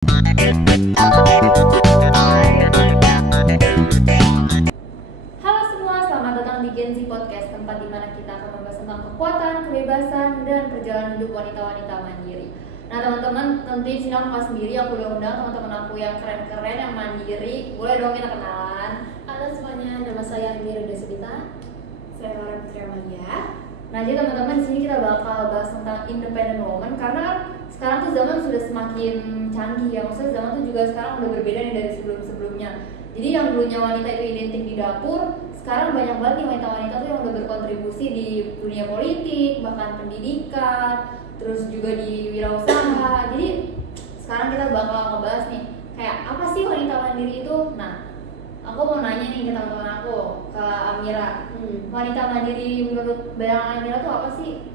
Halo semua, selamat datang di Gen Z Podcast, tempat di mana kita akan membahas tentang kekuatan, kebebasan, dan perjalanan hidup wanita-wanita mandiri. Nah teman-teman, tentu di sini aku nggak sendiri, aku udah undang teman-teman aku yang keren-keren, yang mandiri. Boleh dong kita kenalan. Halo semuanya, nama saya Amira Deswita. Saya Laura Putri Amalia. Nah jadi teman-teman, di sini kita bakal bahas tentang independent woman, karena kan sekarang tuh zaman sudah semakin canggih ya. Maksudnya zaman tuh juga sekarang udah berbeda nih dari sebelum-sebelumnya. Jadi yang dulunya wanita itu identik di dapur, sekarang banyak banget nih wanita-wanita tuh yang udah berkontribusi di dunia politik, bahkan pendidikan, terus juga di wirausaha. Jadi sekarang kita bakal ngebahas nih, kayak apa sih wanita mandiri itu? Nah, aku mau nanya nih ke teman-teman aku, ke Amira. Wanita mandiri menurut bayangan Amira tuh apa sih?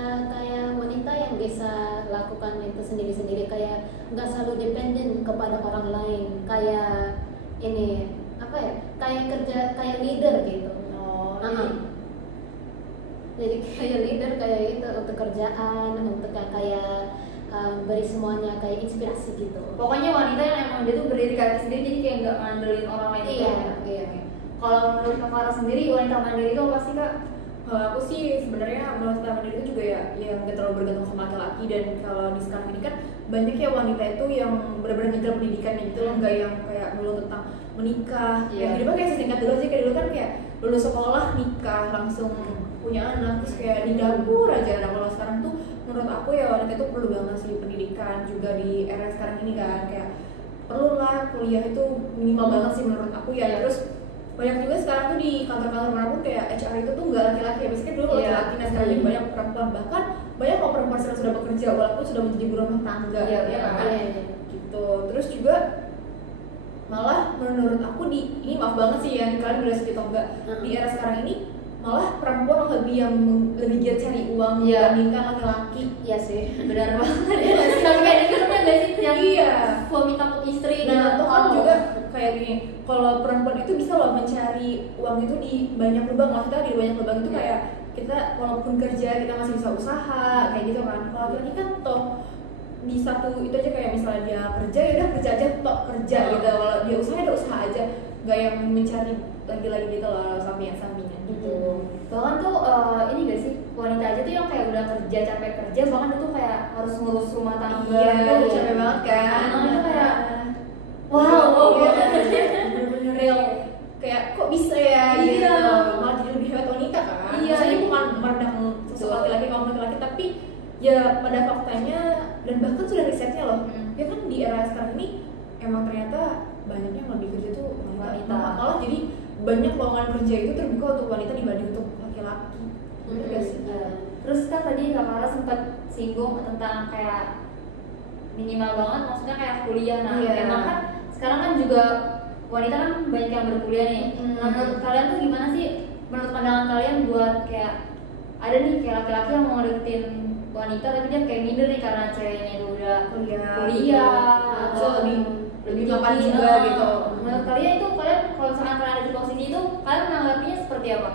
Kayak wanita yang bisa lakukan itu sendiri-sendiri, kayak nggak selalu dependen kepada orang lain, kayak ini apa ya, kayak kerja kayak leader gitu. Jadi kayak leader kayak itu untuk kerjaan, untuk kayak beri semuanya kayak inspirasi gitu. Pokoknya wanita yang emang dia tuh berdiri kaki sendiri, jadi kayak nggak ngandelin orang lain. Iya. Kalau menurut Kak Farah sendiri, wanita mandiri itu apa sih Kak? Kalau aku sih sebenarnya wanita mandiri itu juga ya yang nggak terlalu bergantung sama laki-laki. Dan kalau di sekarang ini kan banyak ya wanita itu yang benar-benar ngejar pendidikannya gitu loh, nggak yang kayak dulu tentang menikah. Jadi kayak sesingkat dulu aja, kayak dulu kan kayak lulus sekolah nikah langsung punya anak, terus kayak di dapur aja. Nah kalau sekarang tuh menurut aku ya wanita itu perlu banget sih pendidikan juga di era sekarang ini kan, kayak perlu lah kuliah itu minimal banget sih menurut aku ya. Terus banyak juga sekarang tuh di kantor-kantor manapun kayak HR itu tuh nggak laki-laki ya, biasanya dulu laki-laki, nah sekarang ini banyak perempuan, bahkan banyak kok perempuan sekarang sudah bekerja walaupun sudah menjadi ibu rumah tangga gitu. Terus juga malah menurut aku ini maaf banget sih ya, kalian udah sedikit atau enggak, di era sekarang ini malah perempuan lebih giat cari uang dibandingkan laki-laki. Iya sih, benar banget. Tapi kayak di filmnya nggak sih yang suami takut istri. Nah itu kan juga kayak gini, kalau perempuan itu bisa loh mencari uang itu di banyak lubang. Maksudnya di banyak lubang itu kayak kita walaupun kerja kita masih bisa usaha kayak gitu kan. Kalau laki-laki kan toh di satu itu aja, kayak misalnya dia kerja ya udah kerja aja, tok kerja gitu. Kalau dia usaha ada usaha aja, nggak yang mencari lagi-lagi gitu loh sampingan gitu. Bahkan tuh ini gak sih, wanita aja tuh yang kayak udah kerja, capek kerja, bahkan itu kayak harus ngurus rumah tangga. Iya, capek banget kan. Itu kayak wow, bener-bener real. Kayak kok bisa ya gitu, malah jadi lebih hebat wanita kan. Ini bukan memandang sosok laki-laki kaum laki-laki, tapi ya pada faktanya dan bahkan sudah risetnya loh. Ya kan di era sekarang ini emang ternyata banyaknya yang lebih kerja tuh wanita. Malah jadi banyak lowongan kerja itu terbuka untuk wanita dibanding untuk laki-laki. Terus kan tadi Kak Farah sempat singgung tentang kayak minimal banget, maksudnya kayak kuliah. Nah emang kan sekarang kan juga wanita kan banyak yang berkuliah nih. Nah menurut kalian tuh gimana sih, menurut pandangan kalian buat kayak ada nih kayak laki-laki yang mau ngedeketin wanita tapi dia kayak minder nih karena ceweknya itu udah kuliah atau lebih mapan juga gitu. Menurut kalian itu, kalian kalau misalkan kalian ada di posisi itu, kalian menanggapinya seperti apa?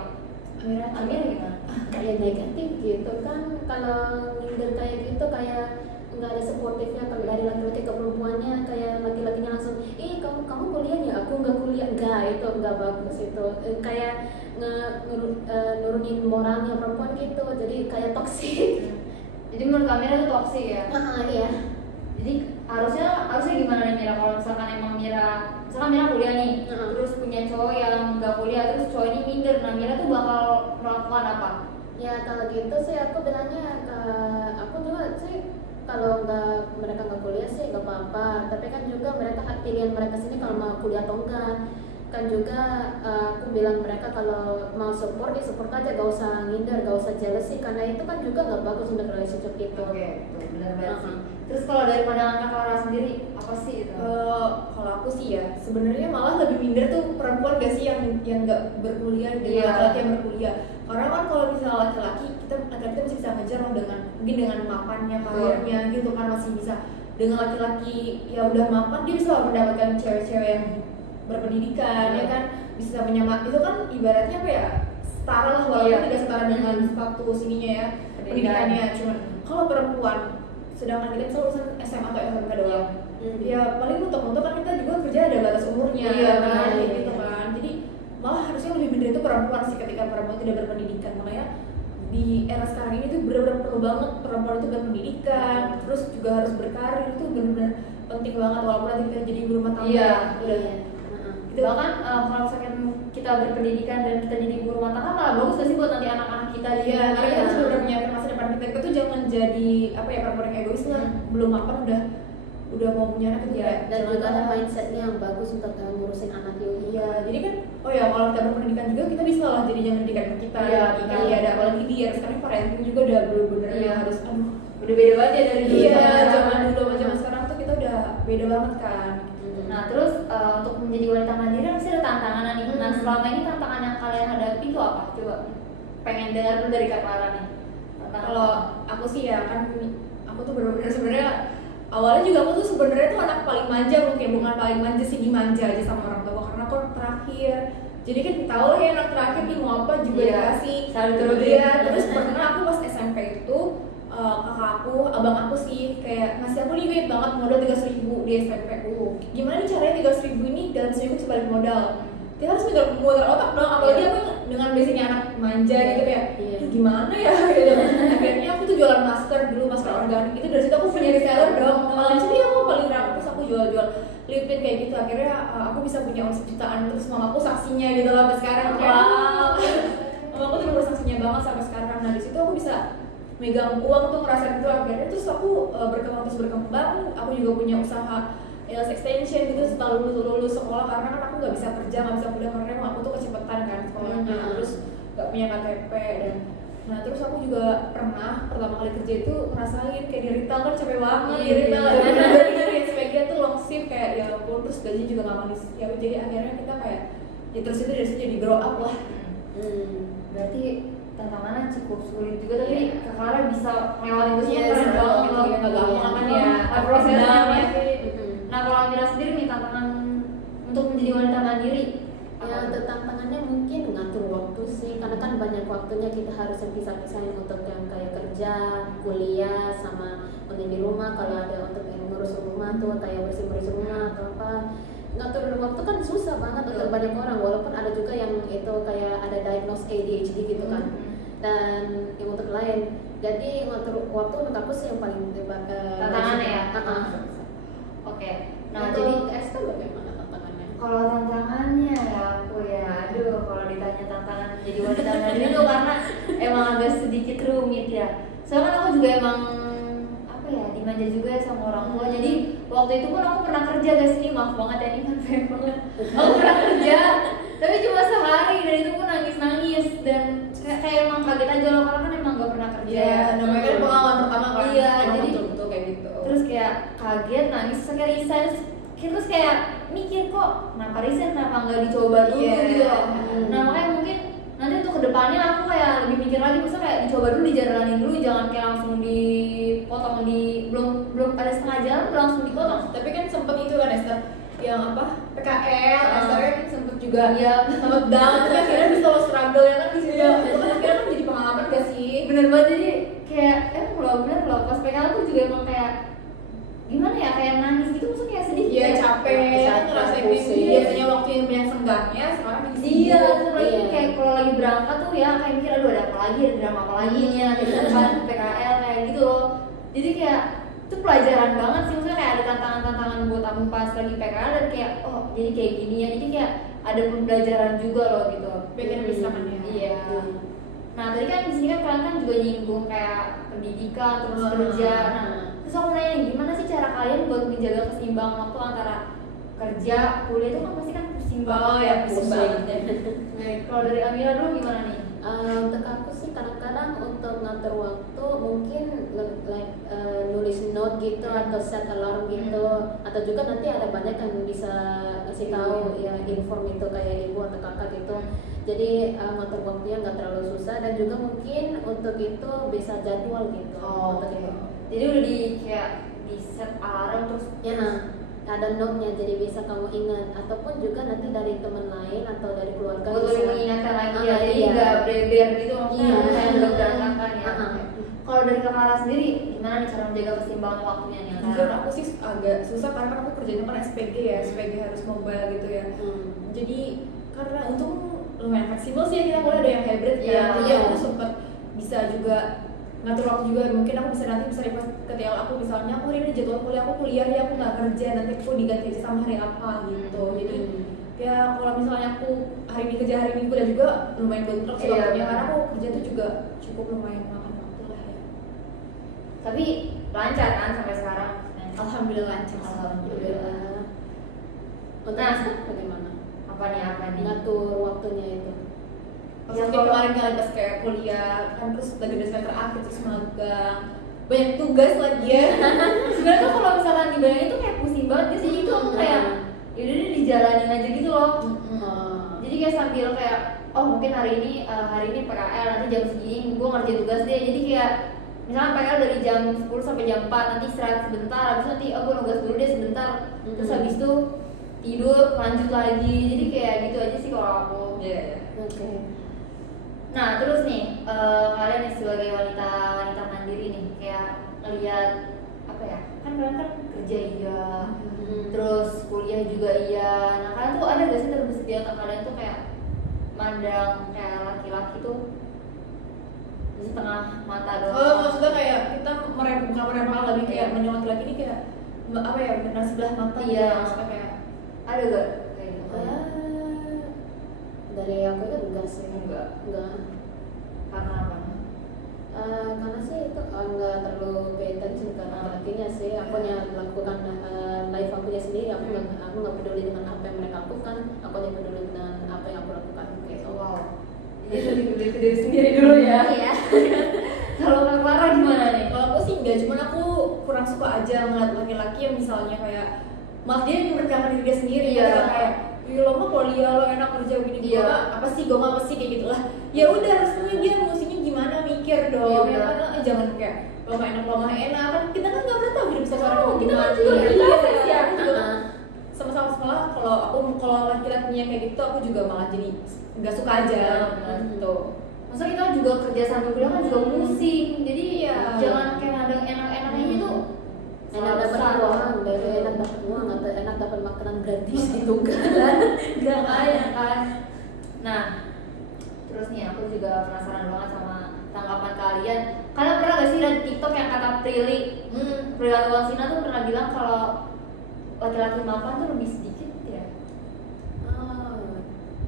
Amira gimana? Kayak negatif gitu kan, kalau minder kayak gitu kayak nggak ada supportifnya kalau dari laki-laki ke perempuannya, kayak laki-lakinya langsung kamu kuliah ya, aku nggak kuliah, itu nggak bagus. Itu kayak nurunin moralnya perempuan gitu, jadi kayak toksik. Jadi menurut Amira itu toksik ya? Iya. Jadi harusnya gimana nih Mira, kalau misalkan emang misalkan Mira kuliah nih, terus punya cowok yang nggak kuliah, terus cowok ini minder, nah Mira tuh bakal melakukan apa? Ya kalau gitu sih aku bilangnya, aku juga sih kalau mereka nggak kuliah sih nggak apa-apa, tapi kan juga mereka hak pilihan mereka sini kalau mau kuliah atau enggak. Kan juga aku bilang mereka kalau mau support ya support aja, gak usah ngindar, gak usah jealousy, karena itu kan juga nggak bagus untuk relationship itu. Benar banget sih. Terus kalau dari pandangan Kak Farah sendiri apa sih itu? Kalau aku sih ya sebenarnya malah lebih minder tuh perempuan gak sih yang nggak berkuliah dengan laki-laki yang berkuliah. Karena kan kalau misalnya laki-laki kita masih bisa ngejar loh mungkin dengan mapannya karirnya gitu kan, masih bisa. Dengan laki-laki ya udah mapan, dia bisa mendapatkan cewek-cewek yang berpendidikan ya kan, bisa menyamar itu kan ibaratnya apa ya, setara lah walaupun tidak setara dengan status ininya ya pendidikannya. Cuman kalau perempuan sedangkan kita bisa lulusan SMA atau SMK doang, Ya paling untuk kan kita juga kerja ada batas umurnya, Iya, kan, iya. gitu kan. Jadi malah harusnya lebih bener itu perempuan sih ketika perempuan tidak berpendidikan. Makanya di era sekarang ini tuh benar-benar perlu banget perempuan itu berpendidikan, terus juga harus berkarir, itu benar-benar penting banget walaupun nanti kita jadi ibu rumah tangga. Iya. Udah. Itu bahkan kalau misalkan kita berpendidikan dan kita jadi ibu rumah tangga malah bagus gak sih buat nanti anak-anak kita di Iya, karena kita harus benar menyiapkan masa depan kita. Kita tuh jangan jadi apa ya, perempuan yang egois lah. Belum mapan udah mau punya anak gitu ya. Dan juga ada mindsetnya yang bagus untuk ngurusin anak juga. Iya, jadi kan oh ya kalau kita berpendidikan juga kita bisa lah jadinya pendidikan ke kita. Iya, Kan ya ada apalagi di era sekarang parenting juga udah bener-bener Iya. harus aduh. udah beda banget ya dari dulu. Iya, sama zaman dulu sama zaman sekarang tuh kita udah beda banget kan. Nah terus untuk menjadi wanita mandiri pasti ada tantangan nih. Nah selama ini tantangan yang kalian hadapi itu apa? Coba pengen dengar dulu dari Kak Clara nih. Kalau aku sih ya kan aku tuh bener-bener sebenarnya awalnya juga aku tuh sebenarnya tuh anak paling manja, mungkin bukan paling manja sih, dimanja aja sama orang tua karena aku anak terakhir. Jadi kan tau lah ya anak terakhir nih mau apa juga dikasih. Selalu turutin. Iya, terus pernah aku pas SMP itu kakak aku, abang aku sih kayak ngasih aku nih banyak banget modal 300.000 di SMP. Gimana nih caranya 300.000 ini dalam seminggu bisa balik modal? Kita harus muter otak dong, apalagi aku dengan biasanya anak manja gitu kayak gimana ya gitu. Akhirnya aku tuh jualan masker dulu, masker organik itu, dari situ aku punya reseller dong. Malah sini aku paling ramai, terus aku jual-jual lipin kayak gitu. Akhirnya aku bisa punya omset jutaan, terus mamaku saksinya gitu loh sampai sekarang. Mamaku tuh bener saksinya banget sampai sekarang. Nah di situ aku bisa megang uang tuh, ngerasain itu. Akhirnya terus aku berkembang. Aku juga punya usaha sales extension gitu setelah lulus sekolah, karena kan aku nggak bisa kerja, nggak bisa kuliah karena emang aku tuh kecepatan kan sekolahnya, terus nggak punya KTP. Dan nah terus aku juga pernah pertama kali kerja itu ngerasain kayak di retail kan capek banget. Di retail dari SPG tuh long shift kayak ya ampun, terus gaji juga nggak manis ya. Jadi akhirnya kita kayak ya terus itu dari situ jadi grow up lah. Berarti tantangannya cukup sulit juga, tapi Kak Clara bisa ngelewatin itu semua keren banget gitu, loh. nggak gampang kan ya Prosesnya ya. Nah kalau Amira sendiri nih tantangan untuk menjadi wanita mandiri Ya untuk tantangannya mungkin ngatur waktu sih, karena kan banyak waktunya kita harus pisah-pisahin untuk yang kayak kerja, kuliah, sama untuk di rumah. Kalau ada untuk yang ngurus rumah tuh kayak bersih-bersih rumah atau apa, ngatur waktu kan susah banget untuk banyak orang. Walaupun ada juga yang itu kayak ada diagnose ADHD gitu kan, dan yang untuk lain. Jadi ngatur waktu menurut aku sih yang paling tantangannya ya. Oke. Nah untuk jadi Esther bagaimana tantangannya? kalau tantangannya ya aku ya, aduh kalau ditanya tantangan jadi wanita mandiri itu karena emang agak sedikit rumit ya. Soalnya kan aku juga emang apa ya, dimanja juga ya sama orang tua. Jadi waktu itu pun aku pernah kerja guys, ini maaf banget ya, ini fun fact banget. Aku pernah kerja tapi cuma sehari dan itu pun nangis-nangis dan kayak emang kaget aja loh, karena kan emang gak pernah kerja. Iya, namanya kan pengalaman pertama kan. Iya, jadi betul kayak gitu. terus kayak kaget, nangis, terus kayak resign, terus kayak mikir kok kenapa resign, kenapa nggak dicoba dulu gitu loh. Nah makanya mungkin nanti untuk kedepannya aku kayak lebih mikir lagi, misalnya kayak dicoba dulu, dijalanin dulu, jangan kayak langsung dipotong, belum ada setengah jalan udah langsung dipotong. Tapi kan sempet itu kan Esther yang apa PKL, Esther kan sempet juga sempet down, tapi akhirnya bisa lo struggle ya kan di situ. Itu kan akhirnya kan jadi pengalaman gak sih? Bener banget, jadi kayak bener loh pas PKL tuh juga emang kayak gimana ya, kayak nangis gitu, maksudnya kayak sedih. Iya capek, ngerasain pusing. biasanya waktu yang banyak senggangnya sekarang di sini. Iya, terus lagi kayak kalau lagi berangkat tuh ya kayak mikir aduh ada apa lagi, ada drama apa lagi nih nanti ke depan PKL kayak gitu loh. Jadi kayak itu pelajaran banget sih, maksudnya kayak ada tantangan-tantangan buat aku pas lagi PKL dan kayak oh jadi kayak gini ya, jadi kayak ada pembelajaran juga loh gitu. Bagian kebersamaan. Iya. Nah tadi kan di sini kan kalian kan juga nyinggung kayak pendidikan terus kerja. Nah terus aku nanya gimana sih cara kalian buat menjaga keseimbangan waktu antara kerja, kuliah itu kan pasti kan pusing banget. Oh ya pusing banget ya. Nah, kalau dari Amira dulu gimana nih? Untuk aku sih kadang-kadang untuk ngatur waktu mungkin nulis note gitu atau set alarm gitu, atau juga nanti ada banyak yang bisa kasih tahu ya inform itu kayak ibu atau kakak gitu. Jadi ngatur waktunya nggak terlalu susah, dan juga mungkin untuk itu bisa jadwal gitu. Untuk itu. Jadi udah kayak di set alarm terus Ya, ada note-nya jadi bisa kamu ingat, ataupun juga nanti dari teman lain atau dari keluarga buat bisa lebih mengingatkan lagi ya, jadi iya. nggak beber gitu maksudnya kayak nggak berantakan ya. kalau dari Kak Clara sendiri gimana nih cara menjaga keseimbangan waktunya nih? Jujur aku sih agak susah karena kan aku kerjanya kan SPG ya, SPG harus mobile gitu ya. Jadi karena untung lumayan fleksibel sih ya, kita boleh ada yang hybrid ya. Jadi aku tuh sempat bisa juga ngatur waktu juga, mungkin aku bisa nanti bisa request ke TL aku misalnya aku hari ini jadwal kuliah aku kuliah ya, aku nggak kerja, nanti aku diganti aja sama hari apa gitu. Jadi ya kalau misalnya aku hari ini kerja hari ini kuliah juga lumayan bentrok sih waktunya, karena aku kerja tuh juga cukup lumayan makan waktu lah ya. Tapi lancar kan sampai sekarang? Alhamdulillah lancar. Alhamdulillah. Nah, bagaimana? Apa nih? Ngatur waktunya itu. Maksudnya kemarin pas kayak kuliah kan, terus lagi di semester akhir terus magang, banyak tugas lagi ya. Sebenarnya tuh kalau misalkan dibayangin tuh kayak pusing banget sih, itu aku kayak yaudah deh dijalanin aja gitu loh. Jadi kayak sambil kayak mungkin hari ini PKL, nanti jam segini gue ngerjain tugas deh. Jadi kayak misalnya PKL dari jam 10 sampai jam 4, nanti istirahat sebentar, habis nanti gue nugas dulu deh sebentar, terus habis itu tidur lanjut lagi. Jadi kayak gitu aja sih kalau aku. Oke. Nah terus nih kalian nih sebagai wanita mandiri nih, kayak ngeliat apa ya, kan kalian kan kerja iya, terus kuliah juga iya. Nah kalian tuh ada gak sih terbesit di otak kalian tuh kayak mandang kayak laki-laki tuh setengah mata doang? Maksudnya kayak kita bukan meremehkan, lebih kayak menyorot laki ini kayak apa ya, benar sebelah mata Iya. gitu. Maksudnya kayak Ada gak kayak gitu? Dari aku itu enggak sih. Enggak. Karena apa? Karena sih itu enggak terlalu pay attention ke lakinya sih. Aku hanya lakukan life akunya sendiri. Aku nggak peduli dengan apa yang mereka lakukan. Aku hanya peduli dengan apa yang aku lakukan. Gitu. Wow. Jadi lebih peduli ke diri sendiri dulu ya. Iya. Kalau Kak Clara gimana nih? kalau aku sih enggak, cuman aku kurang suka aja ngeliat laki-laki yang misalnya kayak malah dia merendahkan diri dia sendiri. Iya. Kayak lo mah kuliah, lo enak kerja begini, Iya. gue apa sih kayak gitulah. Ya udah, harusnya dia mestinya gimana, mikir dong. Iya. Ya kan, jangan kayak lo mah enak kan, kita kan nggak pernah tahu hidup seseorang Tahu, kita kan gimana. juga Iya, berproses iya, ya. aku juga sama-sama sekolah. Kalau laki-lakinya kayak gitu, aku juga malah jadi nggak suka aja gitu. Masa kita juga kerja sambil kuliah kan juga pusing. Jadi Iya. jangan kayak ada enak-enaknya gitu. Enak dapat uang, dari enak dapat uang atau enak dapat makanan gratis gitu kan? Gak kayak kan. Nah, terus nih aku juga penasaran banget sama tanggapan kalian. Kalian pernah gak sih lihat TikTok yang kata Prilly Latuwansina tuh pernah bilang kalau laki-laki mapan tuh lebih sedikit ya?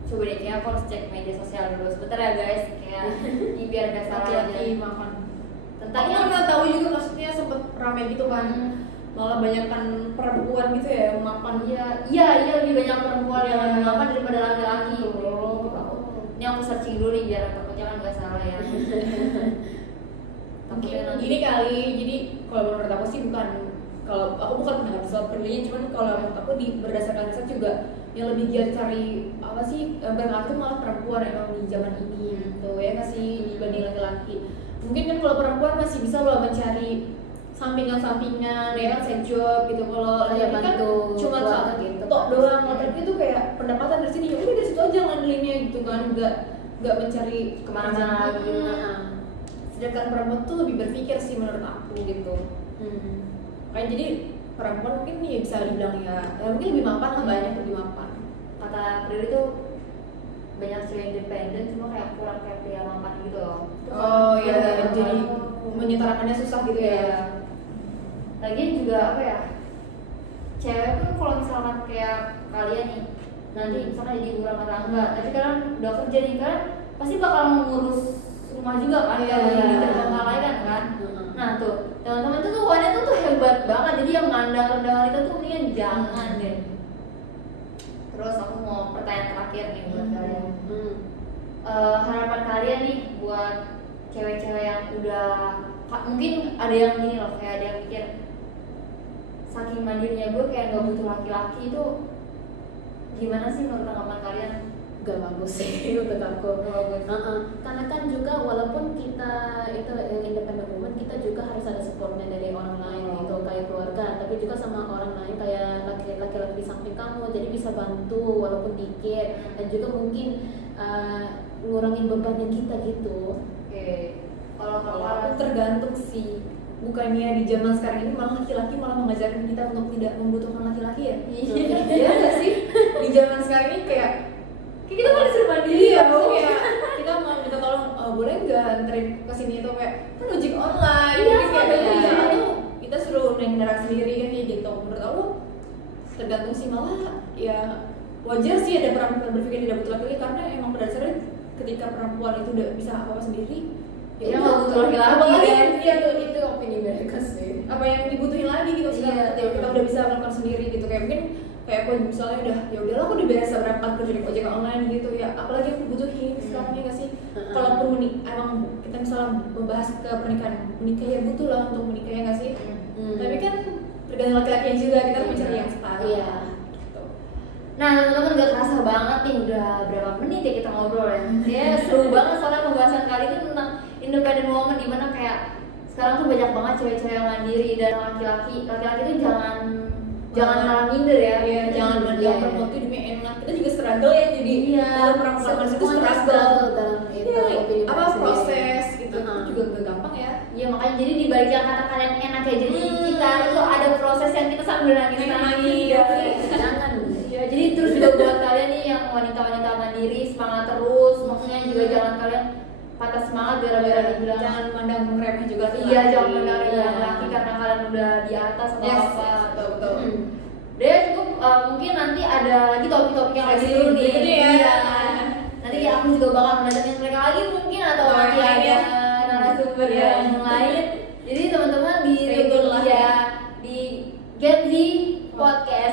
Coba deh, kayak aku harus cek media sosial dulu sebentar ya guys, kayak ini biar gak salah aja. Laki-laki makan. Tentang Aku nggak tahu juga, maksudnya sempet rame gitu kan. Malah banyakkan perempuan gitu ya yang makan. Iya lebih banyak perempuan yang lebih mapan daripada laki-laki. Ini aku searching dulu nih biar takutnya kan gak salah ya. Mungkin gini kali, jadi kalau menurut aku sih kalau aku bukan pendapat soal penelitian, cuman kalau menurut aku berdasarkan riset juga yang lebih giat cari apa sih berkarir tuh malah perempuan emang di zaman ini gitu ya, nggak sih, dibanding laki-laki. Mungkin kan kalau perempuan masih bisa loh mencari sampingan ya kan, side job gitu. Kalau laki kan cuma gitu. tok doang, laki itu kayak pendapatan dari sini ya udah dari situ aja ngandelinnya gitu kan, nggak mencari kemana-mana lagi. Sedangkan perempuan tuh lebih berpikir sih menurut aku gitu. Kayak jadi perempuan mungkin ya bisa dibilang ya mungkin lebih mapan lah, banyak lebih mapan. Kata Prilly tuh banyak cewek independen, cuma kayak kurang kayak pria mapan gitu loh. Jadi menyetarakannya susah gitu ya. Lagian juga apa ya, cewek pun kalau misalkan kayak kalian nih nanti misalkan jadi ibu rumah tangga, tapi kalian udah kerja nih kan, pasti bakal ngurus rumah juga kan, kalau ini terbengkalai kan. Nah tuh teman-teman tuh wanita tuh hebat banget, jadi yang mandang rendah wanita tuh mendingan jangan deh. Terus aku mau pertanyaan terakhir nih buat kalian. Harapan kalian nih buat cewek-cewek yang udah, mungkin ada yang gini loh, kayak ada yang mikir saking mandirinya gue kayak gak butuh laki-laki, itu gimana sih menurut tanggapan kalian? Gak bagus sih untuk aku. Karena kan juga walaupun kita itu yang independent woman, kita juga harus ada supportnya dari orang lain gitu, kayak keluarga, tapi juga sama orang lain kayak laki-laki di samping kamu, jadi bisa bantu walaupun dikit, dan juga mungkin ngurangin bebannya kita gitu. Oke. Kalau Kalau aku tergantung sih. Bukannya di zaman sekarang ini malah laki-laki malah mengajarkan kita untuk tidak membutuhkan laki-laki ya? Iya nggak sih? Di zaman sekarang ini kayak kita malah disuruh mandiri ya, maksudnya kita mau minta tolong, boleh nggak anterin ke sini tuh kayak kan ojek online, Iya, jadi kayak iya. di sana tuh kita suruh naik kendaraan sendiri kan kayak gitu. Menurut aku tergantung sih, malah ya wajar sih ada perempuan berpikir tidak butuh laki-laki karena emang pada dasarnya ketika perempuan itu udah bisa apa-apa sendiri, Dia udah, nggak butuh laki-laki, apalagi kan? iya tuh Itu opini mereka sih. apa yang dibutuhin lagi gitu sekarang Iya. ketika kita udah bisa melakukan sendiri gitu, kayak mungkin kayak aku misalnya udah ya udahlah aku udah biasa berangkat kerja di ojek online gitu ya, apalagi aku butuhin sekarang ya nggak sih. Kalaupun emang kita misalnya membahas ke pernikahan, menikah ya butuh lah untuk menikah ya nggak sih. Tapi kan tergantung laki-laki juga, kita harus mencari yang setara. Iya. Gitu. Nah teman-teman gak kerasa banget nih udah berapa menit ya kita ngobrol ya. Ya seru banget soalnya pembahasan kali ini tentang independent woman, dimana kayak sekarang tuh banyak banget cewek-cewek yang mandiri dan laki-laki itu jangan malah minder ya. Iya, jangan Iya. perempuan tuh hidupnya enak. Kita juga struggle ya, jadi Iya. kalau perempuan itu Semuanya struggle. dalam itu Iya, opini apa mereka proses sendiri. gitu itu juga gak gampang ya. Iya makanya jadi di balik yang kata kalian enak ya, jadi kita itu ada proses yang kita sambil nangis. Iya. Jangan. Ya, jadi terus juga buat kalian nih yang wanita-wanita mandiri, semangat terus. Maksudnya juga jangan kalian patah semangat gara-gara dibilang. Jangan mandang remeh juga laki-laki. Iya, jangan mandang remeh Iya. laki karena kalian udah di atas atau Yes, apa. yes, betul. Deh cukup, mungkin nanti ada lagi topik-topik yang lagi seru nih. Berikutnya ya. Iya. Nanti aku juga bakal mendatangin mereka lagi mungkin, atau Oh, nanti yang lain ada ya. narasumber Iya. yang lain. Jadi teman-teman di Stay tune lah ya ya. di Gen Z Podcast.